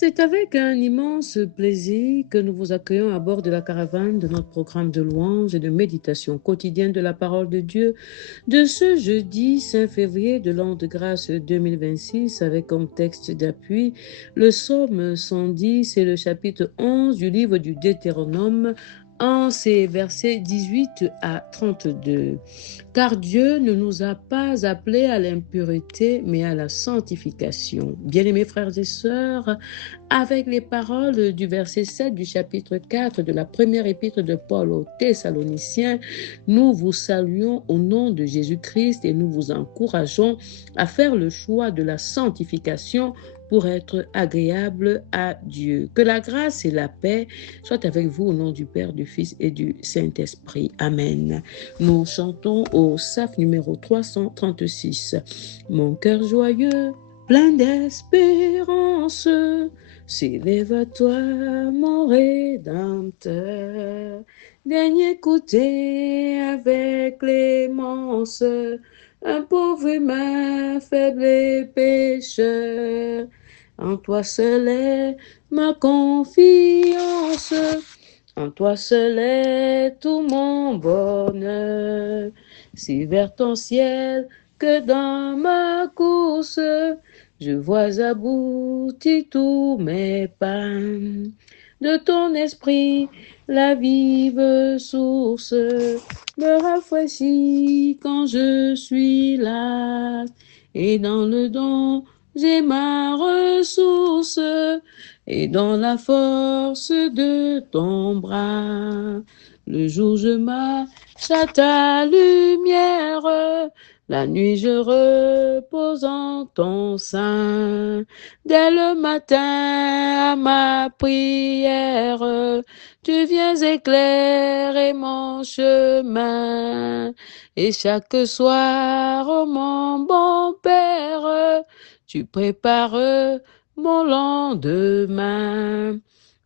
C'est avec un immense plaisir que nous vous accueillons à bord de la caravane de notre programme de louange et de méditation quotidienne de la parole de Dieu de ce jeudi 5 février de l'an de grâce 2026 avec comme texte d'appui le psaume 110 et le chapitre 11 du livre du Deutéronome en ces versets 18 à 32. Car Dieu ne nous a pas appelés à l'impureté, mais à la sanctification. Bien-aimés frères et sœurs, avec les paroles du verset 7 du chapitre 4 de la première épître de Paul aux Thessaloniciens, nous vous saluons au nom de Jésus-Christ et nous vous encourageons à faire le choix de la sanctification pour être agréable à Dieu. Que la grâce et la paix soient avec vous au nom du Père, du Fils et du Saint-Esprit. Amen. Nous chantons au SAF numéro 336. Mon cœur joyeux, plein d'espérance, s'élève à toi, mon Rédempteur. Daigne écouter avec clémence un pauvre humain faible et pécheur. En toi seul est ma confiance, en toi seul est tout mon bonheur. Si vers ton ciel que dans ma course, je vois aboutir tous mes pas. De ton esprit, la vive source me rafraîchit quand je suis là. Et dans le don, j'ai ma ressource et dans la force de ton bras. Le jour, je marche à ta lumière. La nuit, je repose en ton sein. Dès le matin, à ma prière, tu viens éclairer mon chemin. Et chaque soir, oh mon bon Père, tu prépares mon lendemain.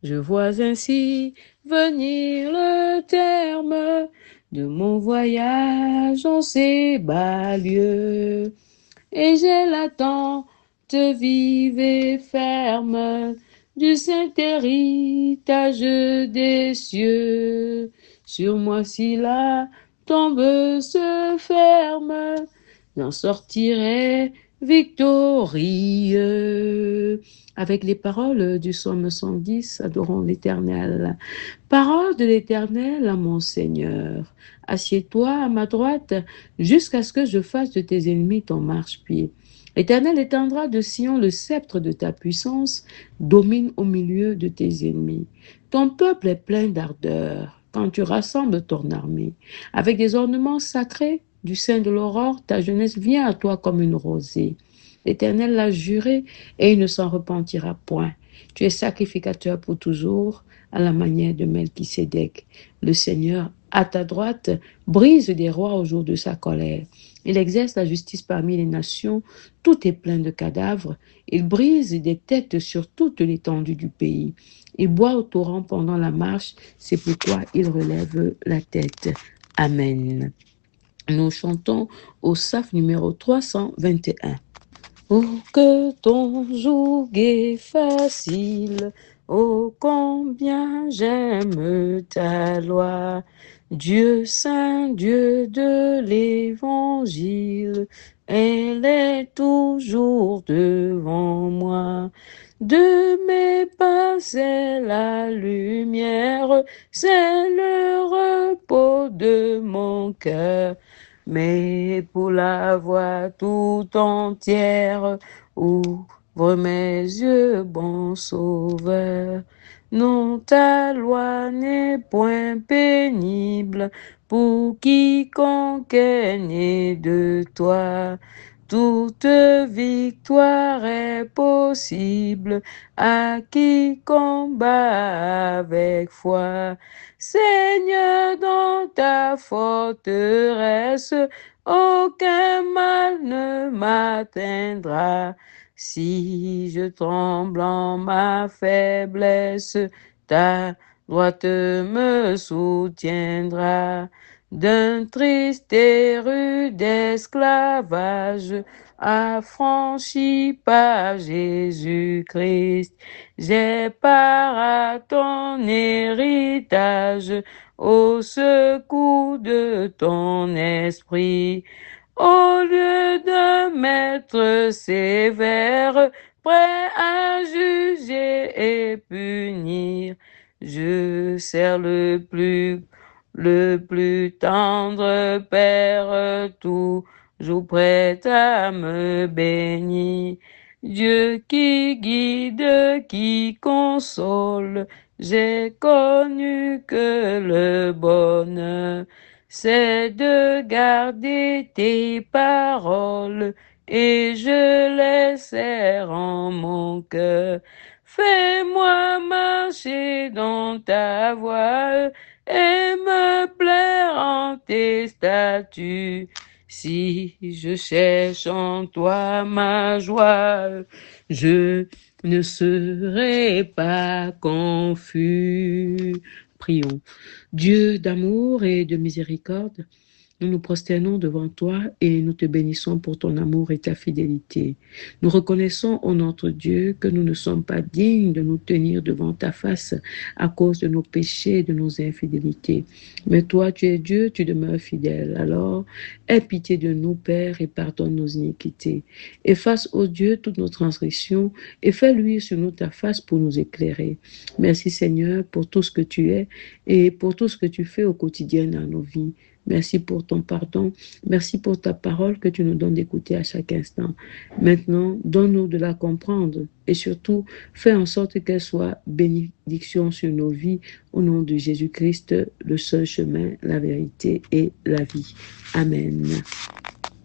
Je vois ainsi venir le terme de mon voyage en ces bas lieux. Et j'ai l'attente vive et ferme du saint héritage des cieux. Sur moi si la tombe se ferme, j'en sortirai victorieux. Avec les paroles du psaume 110, adorons l'Éternel. Parole de l'Éternel à mon Seigneur. Assieds-toi à ma droite jusqu'à ce que je fasse de tes ennemis ton marchepied. L'Éternel étendra de Sion le sceptre de ta puissance, domine au milieu de tes ennemis. Ton peuple est plein d'ardeur quand tu rassembles ton armée. Avec des ornements sacrés du sein de l'aurore, ta jeunesse vient à toi comme une rosée. L'Éternel l'a juré et il ne s'en repentira point. Tu es sacrificateur pour toujours, à la manière de Melchisédek. Le Seigneur, à ta droite, brise des rois au jour de sa colère. Il exerce la justice parmi les nations, tout est plein de cadavres. Il brise des têtes sur toute l'étendue du pays. Il boit au torrent pendant la marche, c'est pourquoi il relève la tête. Amen. Nous chantons au SAF numéro 321. Oh, que ton joug est facile, oh, combien j'aime ta loi. Dieu saint, Dieu de l'évangile, elle est toujours devant moi. De mes pas, c'est la lumière, c'est le repos de mon cœur. Mais pour la voir tout entière, ouvre mes yeux, bon sauveur. Non, ta loi n'est point pénible pour quiconque est né de toi. Toute victoire est possible à qui combat avec foi. Seigneur, dans ta forteresse, aucun mal ne m'atteindra. Si je tremble en ma faiblesse, ta droite me soutiendra. D'un triste et rude esclavage affranchi par Jésus-Christ. J'ai part à ton héritage au secours de ton esprit. Au lieu d'un maître sévère, prêt à juger et punir, je sers le plus tendre Père, toujours prêt à me bénir. Dieu qui guide, qui console, j'ai connu que le bonheur c'est de garder tes paroles et je les serre en mon cœur. Fais-moi marcher dans ta voie et me plaire en tes statuts. Si je cherche en toi ma joie, je ne serai pas confus. Prions. Dieu d'amour et de miséricorde, nous nous prosternons devant toi et nous te bénissons pour ton amour et ta fidélité. Nous reconnaissons, ô notre Dieu, que nous ne sommes pas dignes de nous tenir devant ta face à cause de nos péchés et de nos infidélités. Mais toi, tu es Dieu, tu demeures fidèle. Alors, aie pitié de nous, Père, et pardonne nos iniquités. Efface, ô Dieu, toutes nos transgressions et fais luire sur nous ta face pour nous éclairer. Merci, Seigneur, pour tout ce que tu es et pour tout ce que tu fais au quotidien dans nos vies. Merci pour ton pardon. Merci pour ta parole que tu nous donnes d'écouter à chaque instant. Maintenant, donne-nous de la comprendre et surtout, fais en sorte qu'elle soit bénédiction sur nos vies au nom de Jésus-Christ, le seul chemin, la vérité et la vie. Amen.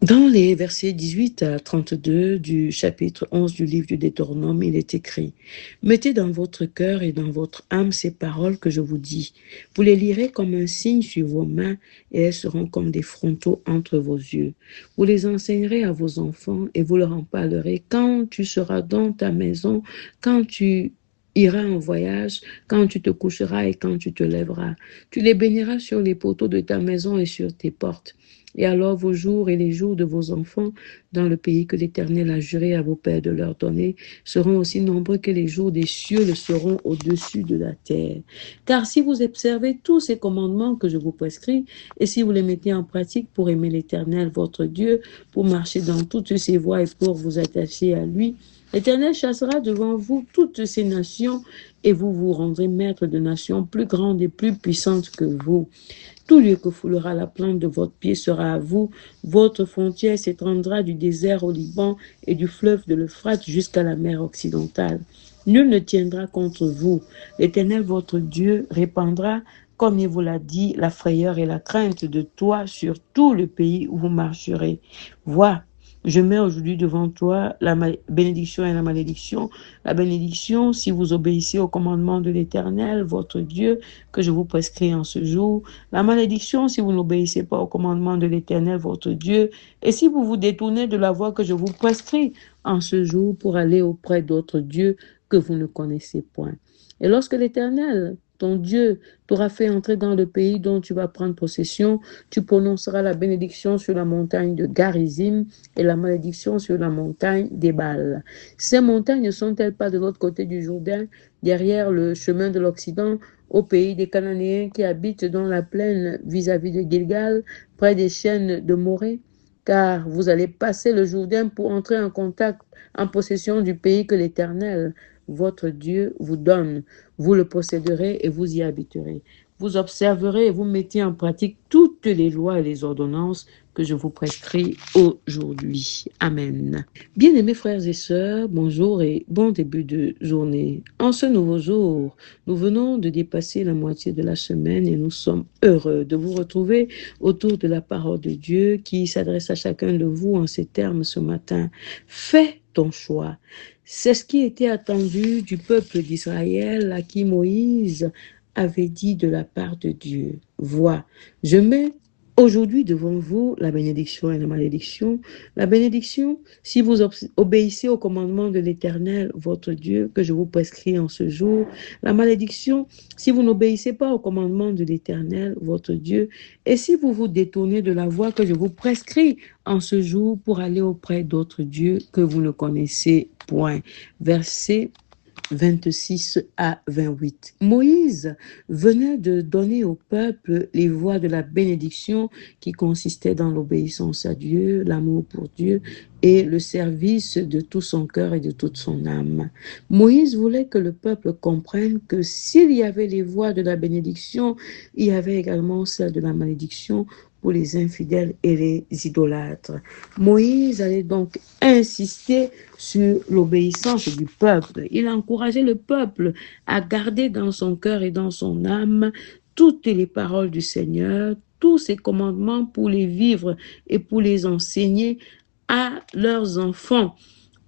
Dans les versets 18 à 32 du chapitre 11 du livre du Deutéronome, il est écrit « Mettez dans votre cœur et dans votre âme ces paroles que je vous dis. Vous les lirez comme un signe sur vos mains et elles seront comme des frontaux entre vos yeux. Vous les enseignerez à vos enfants et vous leur en parlerez quand tu seras dans ta maison, quand tu iras en voyage, quand tu te coucheras et quand tu te lèveras. Tu les béniras sur les poteaux de ta maison et sur tes portes. Et alors vos jours et les jours de vos enfants dans le pays que l'Éternel a juré à vos pères de leur donner seront aussi nombreux que les jours des cieux le seront au-dessus de la terre. Car si vous observez tous ces commandements que je vous prescris, et si vous les mettez en pratique pour aimer l'Éternel, votre Dieu, pour marcher dans toutes ses voies et pour vous attacher à lui, l'Éternel chassera devant vous toutes ces nations et vous vous rendrez maître de nations plus grandes et plus puissantes que vous. Tout lieu que foulera la plante de votre pied sera à vous. Votre frontière s'étendra du désert au Liban et du fleuve de l'Euphrate jusqu'à la mer occidentale. Nul ne tiendra contre vous. L'Éternel, votre Dieu, répandra, comme il vous l'a dit, la frayeur et la crainte de toi sur tout le pays où vous marcherez. Vois, je mets aujourd'hui devant toi la bénédiction et la malédiction. La bénédiction, si vous obéissez au commandement de l'Éternel, votre Dieu, que je vous prescris en ce jour. La malédiction, si vous n'obéissez pas au commandement de l'Éternel, votre Dieu, et si vous vous détournez de la voie que je vous prescris en ce jour pour aller auprès d'autres dieux que vous ne connaissez point. Et lorsque l'Éternel, ton Dieu, t'aura fait entrer dans le pays dont tu vas prendre possession, tu prononceras la bénédiction sur la montagne de Garizim et la malédiction sur la montagne d'Ébal. Ces montagnes ne sont-elles pas de l'autre côté du Jourdain, derrière le chemin de l'Occident, au pays des Cananéens qui habitent dans la plaine vis-à-vis de Gilgal, près des chaînes de Morée? Car vous allez passer le Jourdain pour entrer en contact, en possession du pays que l'Éternel, votre Dieu, vous donne. Vous le posséderez et vous y habiterez. Vous observerez et vous mettez en pratique toutes les lois et les ordonnances que je vous prescris aujourd'hui. Amen. Bien-aimés frères et sœurs, bonjour et bon début de journée. En ce nouveau jour, nous venons de dépasser la moitié de la semaine et nous sommes heureux de vous retrouver autour de la parole de Dieu qui s'adresse à chacun de vous en ces termes ce matin. Fais ton choix. C'est ce qui était attendu du peuple d'Israël à qui Moïse avait dit de la part de Dieu. Vois, je mets Aujourd'hui, devant vous, la bénédiction et la malédiction. La bénédiction, si vous obéissez au commandement de l'Éternel, votre Dieu, que je vous prescris en ce jour. La malédiction, si vous n'obéissez pas au commandement de l'Éternel, votre Dieu, et si vous vous détournez de la voie que je vous prescris en ce jour pour aller auprès d'autres dieux que vous ne connaissez point. Verset 26 à 28. Moïse venait de donner au peuple les voies de la bénédiction qui consistaient dans l'obéissance à Dieu, l'amour pour Dieu et le service de tout son cœur et de toute son âme. Moïse voulait que le peuple comprenne que s'il y avait les voies de la bénédiction, il y avait également celles de la malédiction pour les infidèles et les idolâtres. Moïse allait donc insister sur l'obéissance du peuple. Il encourageait le peuple à garder dans son cœur et dans son âme toutes les paroles du Seigneur, tous ses commandements pour les vivre et pour les enseigner à leurs enfants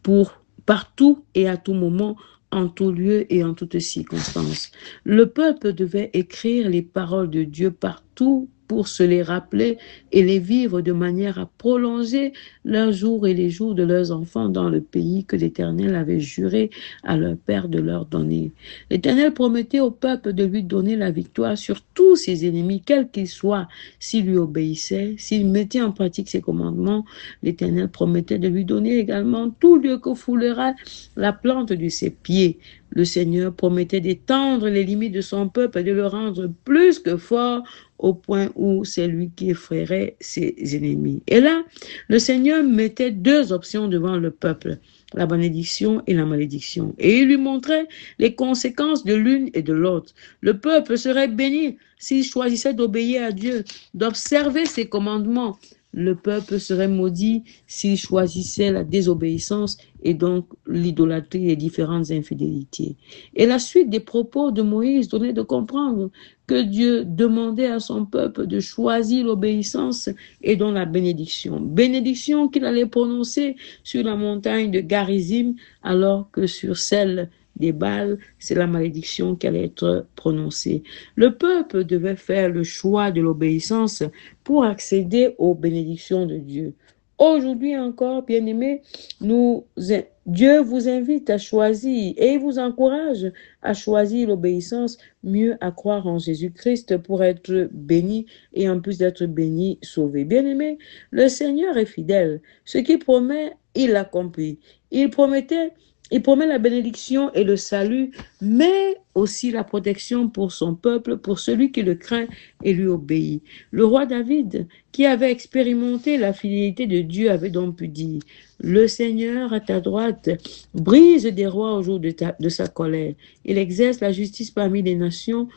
pour partout et à tout moment, en tout lieu et en toutes circonstances. Le peuple devait écrire les paroles de Dieu partout pour se les rappeler et les vivre de manière à prolonger leurs jours et les jours de leurs enfants dans le pays que l'Éternel avait juré à leur père de leur donner. L'Éternel promettait au peuple de lui donner la victoire sur tous ses ennemis, quels qu'ils soient, s'il lui obéissait, s'il mettait en pratique ses commandements. L'Éternel promettait de lui donner également tout lieu que foulera la plante de ses pieds. Le Seigneur promettait d'étendre les limites de son peuple et de le rendre plus que fort au point où c'est lui qui effraierait ses ennemis. Et là, le Seigneur mettait deux options devant le peuple, la bénédiction et la malédiction. Et il lui montrait les conséquences de l'une et de l'autre. Le peuple serait béni s'il choisissait d'obéir à Dieu, d'observer ses commandements. Le peuple serait maudit s'il choisissait la désobéissance et donc l'idolâtrie et différentes infidélités. Et la suite des propos de Moïse donnait de comprendre que Dieu demandait à son peuple de choisir l'obéissance et donc la bénédiction. Bénédiction qu'il allait prononcer sur la montagne de Garizim, alors que sur celle des Bâles, c'est la malédiction qui allait être prononcée. Le peuple devait faire le choix de l'obéissance pour accéder aux bénédictions de Dieu. Aujourd'hui encore, bien-aimés, Dieu vous invite à choisir et il vous encourage à choisir l'obéissance, mieux à croire en Jésus-Christ pour être béni et en plus d'être béni, sauvé. Bien-aimés, le Seigneur est fidèle. Ce qu'il promet, il l'accomplit. Il promettait il promet la bénédiction et le salut, mais aussi la protection pour son peuple, pour celui qui le craint et lui obéit. Le roi David, qui avait expérimenté la fidélité de Dieu, avait donc pu dire, le Seigneur à ta droite brise des rois au jour de sa colère. Il exerce la justice parmi les nations.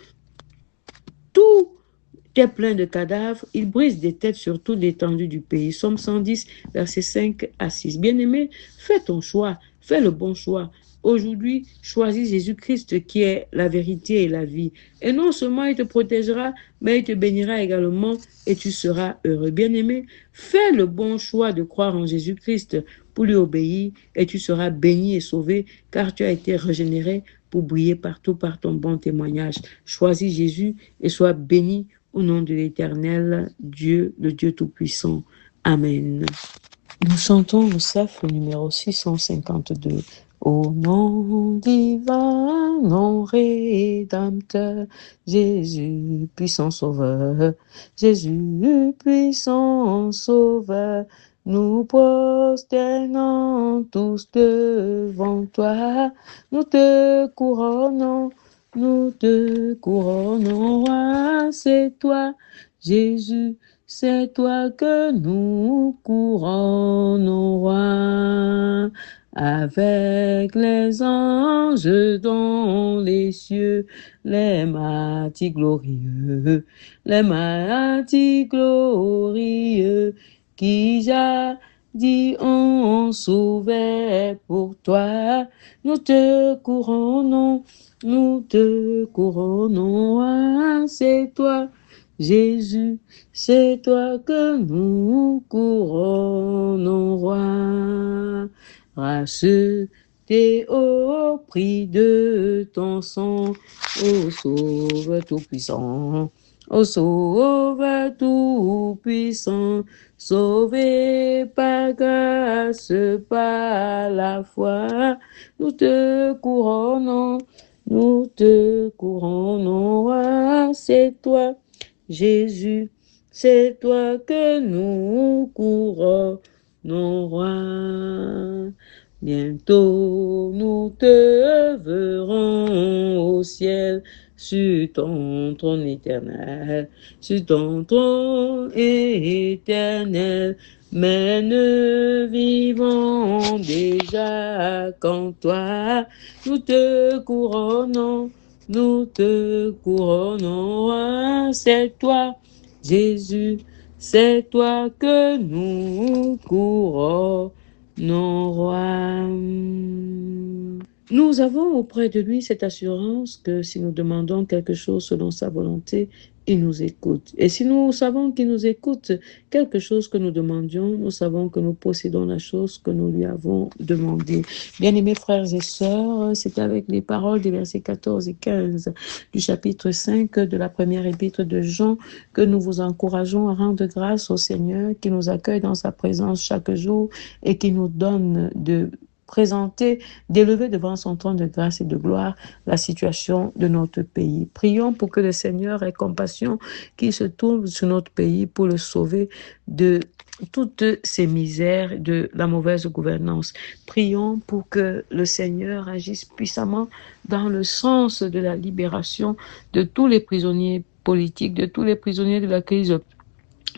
Tout est plein de cadavres. Il brise des têtes sur toute l'étendue du pays. Somme 110, versets 5 à 6. Bien-aimé, fais ton choix. Fais le bon choix. Aujourd'hui, choisis Jésus-Christ qui est la vérité et la vie. Et non seulement il te protégera, mais il te bénira également et tu seras heureux. Bien-aimé, fais le bon choix de croire en Jésus-Christ pour lui obéir et tu seras béni et sauvé car tu as été régénéré pour briller partout par ton bon témoignage. Choisis Jésus et sois béni au nom de l'Éternel, Dieu, le Dieu Tout-Puissant. Amen. Nous chantons le Safre numéro 652. Au nom divin, nom rédempteur, Jésus puissant sauveur, Jésus puissant sauveur, nous prosternons tous devant toi, nous te couronnons, roi, c'est toi, Jésus. C'est toi que nous couronnons, roi, avec les anges dans les cieux, les matis glorieux, qui jadis ont souffert pour toi. Nous te couronnons, roi, c'est toi, Jésus. C'est toi que nous couronnons, roi, racheté au prix de ton sang, ô Sauveur tout-puissant, Ô Sauveur tout-puissant, sauvé par grâce, par la foi, nous te couronnons, roi, c'est toi, Jésus, c'est toi que nous couronnons, roi. Bientôt nous te verrons au ciel, sur ton trône éternel, sur ton trône éternel. Mais ne vivons déjà qu'en toi, nous te couronnons, roi. C'est toi, Jésus, c'est toi que nous couronnons, roi. Nous avons auprès de lui cette assurance que si nous demandons quelque chose selon sa volonté, il nous écoute. Et si nous savons qu'il nous écoute, quelque chose que nous demandions, nous savons que nous possédons la chose que nous lui avons demandée. Bien-aimés frères et sœurs, c'est avec les paroles des versets 14 et 15 du chapitre 5 de la première épître de Jean que nous vous encourageons à rendre grâce au Seigneur qui nous accueille dans sa présence chaque jour et qui nous donne de présenter, d'élever devant son trône de grâce et de gloire la situation de notre pays. Prions pour que le Seigneur ait compassion, qu'il se tourne sur notre pays pour le sauver de toutes ces misères, de la mauvaise gouvernance. Prions pour que le Seigneur agisse puissamment dans le sens de la libération de tous les prisonniers politiques, de tous les prisonniers de la crise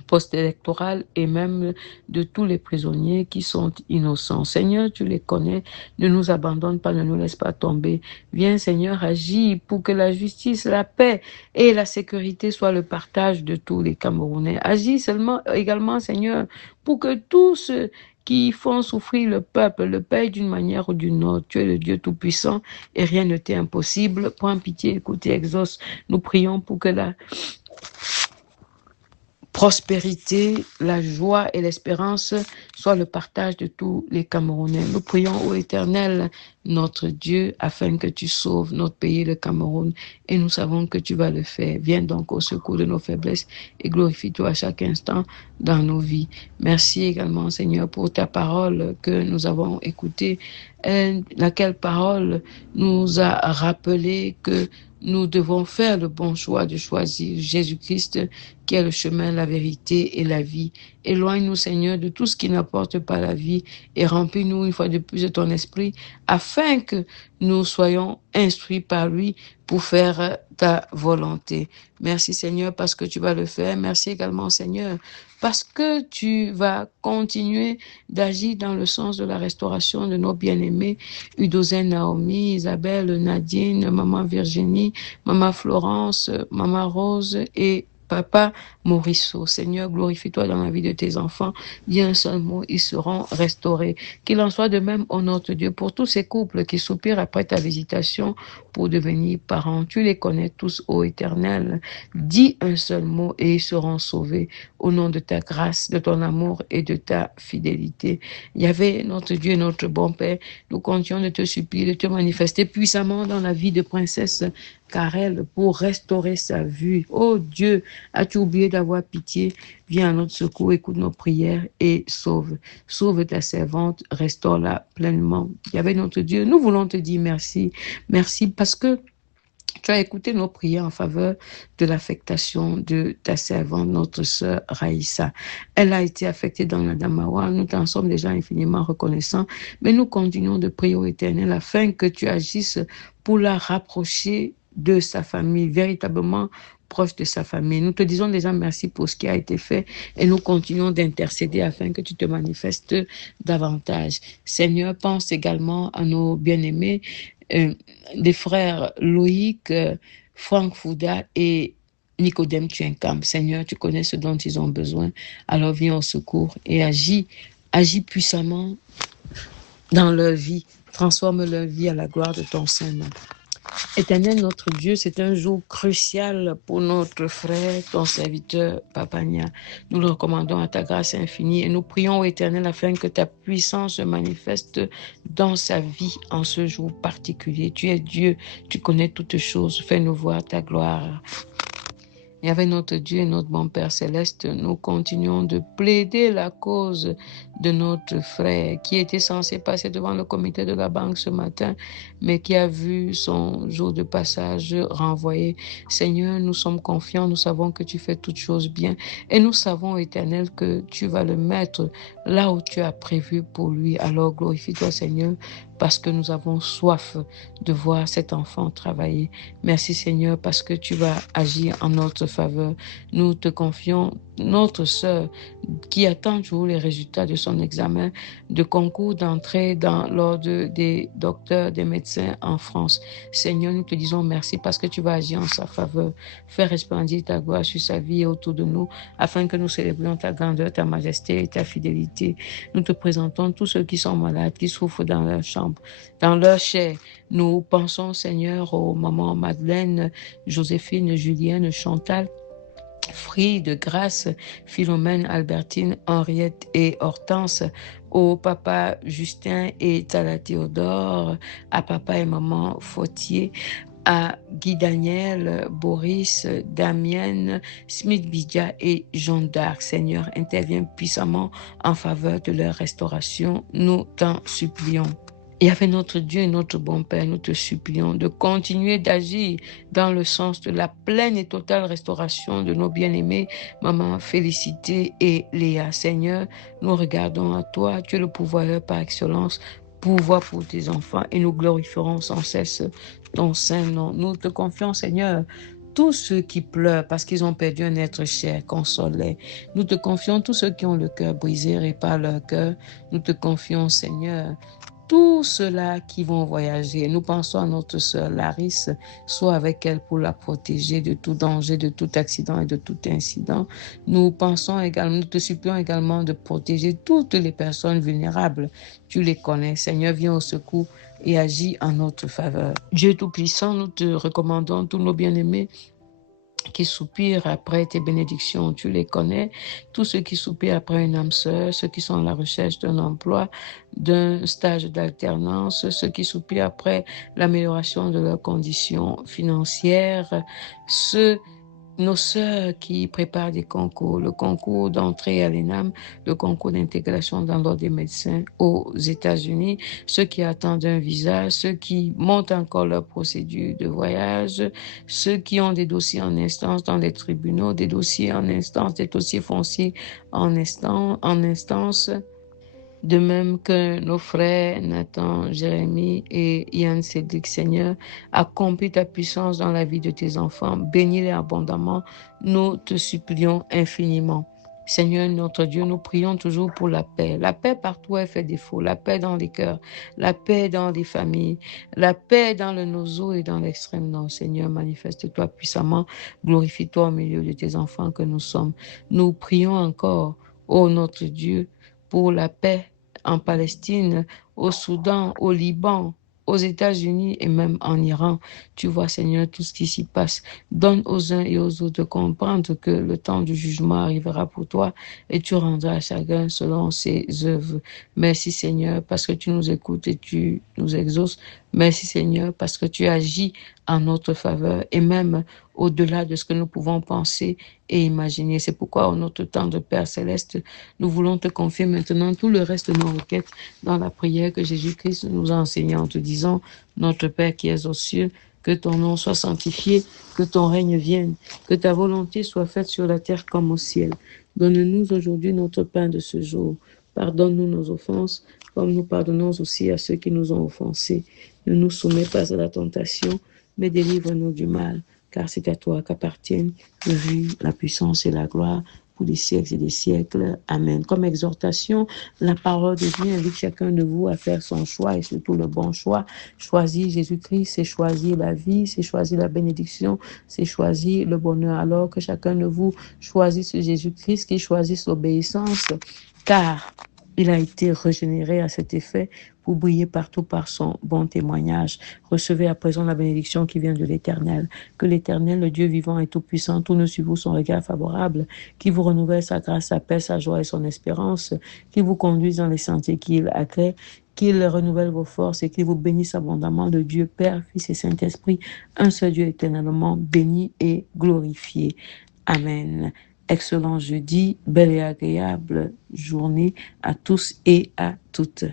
post-électorale et même de tous les prisonniers qui sont innocents. Seigneur, tu les connais, ne nous abandonne pas, ne nous laisse pas tomber. Viens, Seigneur, agis pour que la justice, la paix et la sécurité soient le partage de tous les Camerounais. Agis seulement, également, Seigneur, pour que tous ceux qui font souffrir le peuple le payent d'une manière ou d'une autre. Tu es le Dieu Tout-Puissant et rien ne t'est impossible. Prends pitié, écoute et exauce. Nous prions pour que la prospérité, la joie et l'espérance soient le partage de tous les Camerounais. Nous prions au Éternel, notre Dieu, afin que tu sauves notre pays, le Cameroun, et nous savons que tu vas le faire. Viens donc au secours de nos faiblesses et glorifie-toi à chaque instant dans nos vies. Merci également, Seigneur, pour ta parole que nous avons écoutée, laquelle parole nous a rappelé que nous devons faire le bon choix de choisir Jésus-Christ, qui est le chemin, la vérité et la vie. Éloigne-nous, Seigneur, de tout ce qui n'apporte pas la vie et remplis-nous une fois de plus de ton esprit afin que nous soyons instruits par lui pour faire ta volonté. Merci, Seigneur, parce que tu vas le faire. Merci également, Seigneur, parce que tu vas continuer d'agir dans le sens de la restauration de nos bien-aimés, Udozen, Naomi, Isabelle, Nadine, Maman Virginie, Maman Florence, Maman Rose et Papa Mauriceau. Seigneur, glorifie-toi dans la vie de tes enfants. Dis un seul mot, ils seront restaurés. Qu'il en soit de même, ô notre Dieu, pour tous ces couples qui soupirent après ta visitation pour devenir parents. Tu les connais tous, ô Éternel. Dis un seul mot et ils seront sauvés au nom de ta grâce, de ton amour et de ta fidélité. Yahvé, notre Dieu et notre bon Père, nous continuons de te supplier de te manifester puissamment dans la vie de princesse Karel pour restaurer sa vue. Oh Dieu, as-tu oublié d'avoir pitié? Viens à notre secours, écoute nos prières et sauve. Sauve ta servante, restaure-la pleinement. Yahvé, notre Dieu, nous voulons te dire merci. Merci parce que tu as écouté nos prières en faveur de l'affectation de ta servante, notre sœur Raïssa. Elle a été affectée dans la Damawa. Nous t'en sommes déjà infiniment reconnaissants, mais nous continuons de prier au Éternel afin que tu agisses pour la rapprocher de sa famille, véritablement proche de sa famille. Nous te disons déjà merci pour ce qui a été fait et nous continuons d'intercéder afin que tu te manifestes davantage. Seigneur, pense également à nos bien-aimés, des frères Loïc, Franck Fouda et Nicodème Tchenkam. Seigneur, tu connais ce dont ils ont besoin. Alors viens au secours et agis puissamment dans leur vie. Transforme leur vie à la gloire de ton Saint-Nom. Éternel, notre Dieu, c'est un jour crucial pour notre frère, ton serviteur, Papania. Nous le recommandons à ta grâce infinie et nous prions au Éternel afin que ta puissance se manifeste dans sa vie en ce jour particulier. Tu es Dieu, tu connais toutes choses. Fais-nous voir ta gloire. Et avec notre Dieu et notre bon Père céleste, nous continuons de plaider la cause de notre frère qui était censé passer devant le comité de la banque ce matin, mais qui a vu son jour de passage renvoyé. Seigneur, nous sommes confiants, nous savons que tu fais toutes choses bien et nous savons, Éternel, que tu vas le mettre là où tu as prévu pour lui. Alors glorifie-toi, Seigneur, parce que nous avons soif de voir cet enfant travailler. Merci, Seigneur, parce que tu vas agir en notre faveur. Nous te confions notre sœur qui attend toujours les résultats de son examen de concours d'entrée dans l'ordre des docteurs, des médecins en France. Seigneur, nous te disons merci parce que tu vas agir en sa faveur. Fais resplendir ta gloire sur sa vie et autour de nous, afin que nous célébrions ta grandeur, ta majesté et ta fidélité. Nous te présentons tous ceux qui sont malades, qui souffrent dans leur chambre, dans leur chair. Nous pensons, Seigneur, aux mamans Madeleine, Joséphine, Julienne, Chantal, Fride, Grâce, Philomène, Albertine, Henriette et Hortense, au papa Justin et Tala Théodore, à papa et maman Fautier, à Guy Daniel, Boris, Damien, Smith Bidja et Jean d'Arc. Seigneur, interviens puissamment en faveur de leur restauration. Nous t'en supplions. Et avec notre Dieu et notre bon Père, nous te supplions de continuer d'agir dans le sens de la pleine et totale restauration de nos bien-aimés, Maman Félicité et Léa. Seigneur, nous regardons à toi, tu es le pouvoir par excellence, pouvoir pour tes enfants, et nous glorifierons sans cesse ton saint nom. Nous te confions, Seigneur, tous ceux qui pleurent parce qu'ils ont perdu un être cher, console-les. Nous te confions tous ceux qui ont le cœur brisé, répare leur cœur. Nous te confions, Seigneur, tous ceux-là qui vont voyager. Nous pensons à notre sœur Larisse, sois avec elle pour la protéger de tout danger, de tout accident et de tout incident. Nous pensons également, nous te supplions également de protéger toutes les personnes vulnérables. Tu les connais. Seigneur, viens au secours et agis en notre faveur. Dieu Tout-Puissant, nous te recommandons tous nos bien-aimés qui soupirent après tes bénédictions, tu les connais. Tous ceux qui soupirent après une âme sœur, ceux qui sont à la recherche d'un emploi, d'un stage d'alternance, ceux qui soupirent après l'amélioration de leurs conditions financières, nos sœurs qui préparent des concours, le concours d'entrée à l'ENAM, le concours d'intégration dans l'ordre des médecins aux États-Unis, ceux qui attendent un visa, ceux qui montent encore leur procédure de voyage, ceux qui ont des dossiers en instance dans les tribunaux, des dossiers en instance, des dossiers fonciers en instance. De même que nos frères Nathan, Jérémie et Yann Cédric, Seigneur, accomplis ta puissance dans la vie de tes enfants, bénis-les abondamment, nous te supplions infiniment. Seigneur notre Dieu, nous prions toujours pour la paix. La paix partout elle fait défaut, la paix dans les cœurs, la paix dans les familles, la paix dans le nozo et dans l'extrême nord. Seigneur, manifeste-toi puissamment, glorifie-toi au milieu de tes enfants que nous sommes. Nous prions encore, ô notre Dieu, pour la paix en Palestine, au Soudan, au Liban, aux États-Unis et même en Iran. Tu vois, Seigneur, tout ce qui s'y passe. Donne aux uns et aux autres de comprendre que le temps du jugement arrivera pour toi et tu rendras à chacun selon ses œuvres. Merci, Seigneur, parce que tu nous écoutes et tu nous exauces. Merci, Seigneur, parce que tu agis en notre faveur et même au-delà de ce que nous pouvons penser et imaginer. C'est pourquoi, en notre temps de Père céleste, nous voulons te confier maintenant tout le reste de nos requêtes dans la prière que Jésus-Christ nous a enseignée en te disant, notre Père qui es aux cieux, que ton nom soit sanctifié, que ton règne vienne, que ta volonté soit faite sur la terre comme au ciel. Donne-nous aujourd'hui notre pain de ce jour. Pardonne-nous nos offenses, comme nous pardonnons aussi à ceux qui nous ont offensés. Ne nous soumets pas à la tentation, mais délivre-nous du mal, car c'est à toi qu'appartiennent le règne, la puissance et la gloire pour des siècles et des siècles. Amen. Comme exhortation, la parole de Dieu invite chacun de vous à faire son choix et surtout le bon choix. Choisir Jésus-Christ, c'est choisir la vie, c'est choisir la bénédiction, c'est choisir le bonheur. Alors que chacun de vous choisisse Jésus-Christ, qui choisisse l'obéissance, car il a été régénéré à cet effet pour briller partout par son bon témoignage. Recevez à présent la bénédiction qui vient de l'Éternel. Que l'Éternel, le Dieu vivant et tout-puissant, tourne sur vous son regard favorable, qui vous renouvelle sa grâce, sa paix, sa joie et son espérance, qui vous conduise dans les sentiers qu'il agrée, qu'il renouvelle vos forces et qu'il vous bénisse abondamment, le Dieu Père, Fils et Saint-Esprit, un seul Dieu éternellement béni et glorifié. Amen. Excellent jeudi, belle et agréable journée à tous et à toutes.